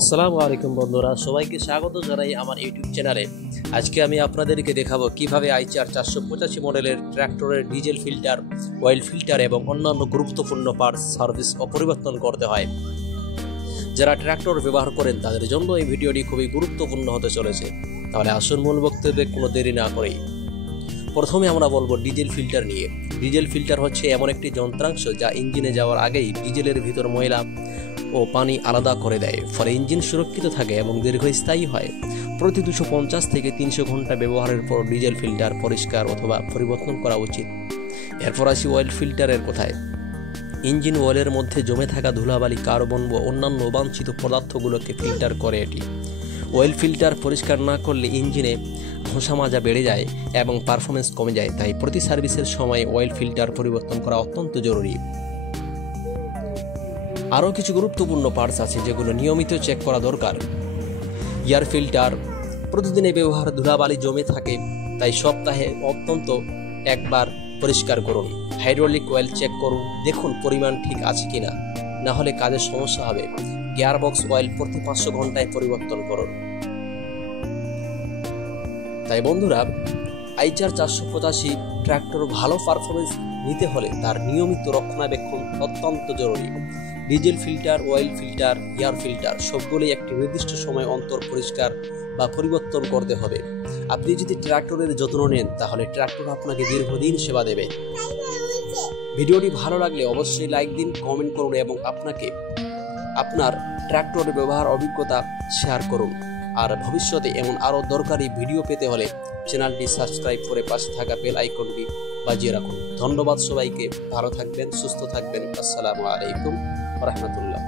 আসসালামু আলাইকুম বন্ধুরা, সবাইকে স্বাগত জানাই আমার ইউটিউব চ্যানেলে। আজকে আমি আপনাদেরকে দেখাবো কিভাবে আইচার 485 মডেলের ট্র্যাক্টরের ডিজেল ফিল্টার, অয়েল ফিল্টার এবং অন্যান্য গুরুত্বপূর্ণ পার্টস সার্ভিস ও পরিবর্তন করতে হয়। যারা ট্র্যাক্টর ব্যবহার করেন তাদের জন্য এই ভিডিওটি খুবই গুরুত্বপূর্ণ হতে চলেছে। তাহলে আসুন মূল বক্তব্যে কোনো দেরি না করেই প্রথমে আমরা বলবো ডিজেল ফিল্টার নিয়ে। ডিজেল ফিল্টার হচ্ছে এমন একটি যন্ত্রাংশ যা ইঞ্জিনে যাওয়ার আগেই ডিজেলের ভিতর ময়লা ও পানি আলাদা করে দেয়, ফলে ইঞ্জিন সুরক্ষিত থাকে এবং দীর্ঘস্থায়ী হয়। প্রতি 250 থেকে 300 ঘন্টা ব্যবহারের পর ডিজেল ফিল্টার পরিষ্কার অথবা পরিবর্তন করা উচিত। এরপর আসি অয়েল ফিল্টারের কথায়। ইঞ্জিন অয়েলের মধ্যে জমে থাকা ধুলাবালি, কার্বন ও অন্যান্য অবাঞ্ছিত পদার্থগুলোকে ফিল্টার করে এটি। অয়েল ফিল্টার পরিষ্কার না করলে ইঞ্জিনে ঘষা মাজা বেড়ে যায় এবং পারফরমেন্স কমে যায়। তাই প্রতি সার্ভিসের সময় অয়েল ফিল্টার পরিবর্তন করা অত্যন্ত জরুরি। আরও কিছু গুরুত্বপূর্ণ পার্টস আছে যেগুলো নিয়মিত চেক করা দরকার। এয়ার ফিল্টার প্রতিদিনে ব্যবহার ধুলাবালি জমে থাকে, তাই সপ্তাহে অন্তত একবার পরিষ্কার করুন। হাইড্রোলিক অয়েল চেক করুন, দেখুন পরিমাণ ঠিক আছে কিনা, না হলে কাজের সমস্যা হবে। গিয়ারবক্স অয়েল প্রতি 500 ঘন্টায় পরিবর্তন করুন। তাই বন্ধুরা, আইচার 485 ট্র্যাক্টর ভালো পারফরমেন্স নিতে হলে তার নিয়মিত রক্ষণাবেক্ষণ অত্যন্ত জরুরি। Diesel filter, oil filter, air filter সবগুলোই একটি নির্দিষ্ট সময় অন্তর পরিষ্কার বা পরিবর্তন করতে হবে। আপনি যদি ট্র্যাক্টরের যত্ন নেন তাহলে ট্র্যাক্টর আপনাকে দীর্ঘদিন সেবা দেবে। ভিডিওটি ভালো লাগলে অবশ্যই লাইক দিন, কমেন্ট করুন এবং আপনার ট্র্যাক্টরের ব্যবহার অভিজ্ঞতা শেয়ার করুন। আর ভবিষ্যতে এমন আরও দরকারি ভিডিও পেতে হলে চ্যানেলটি সাবস্ক্রাইব করে পাশে থাকা বেল আইকনটি বাজিয়ে রাখুন। ধন্যবাদ সবাইকে, ভালো থাকবেন, সুস্থ থাকবেন। আসসালামু আলাইকুম ওয়া রাহমাতুল্লাহ।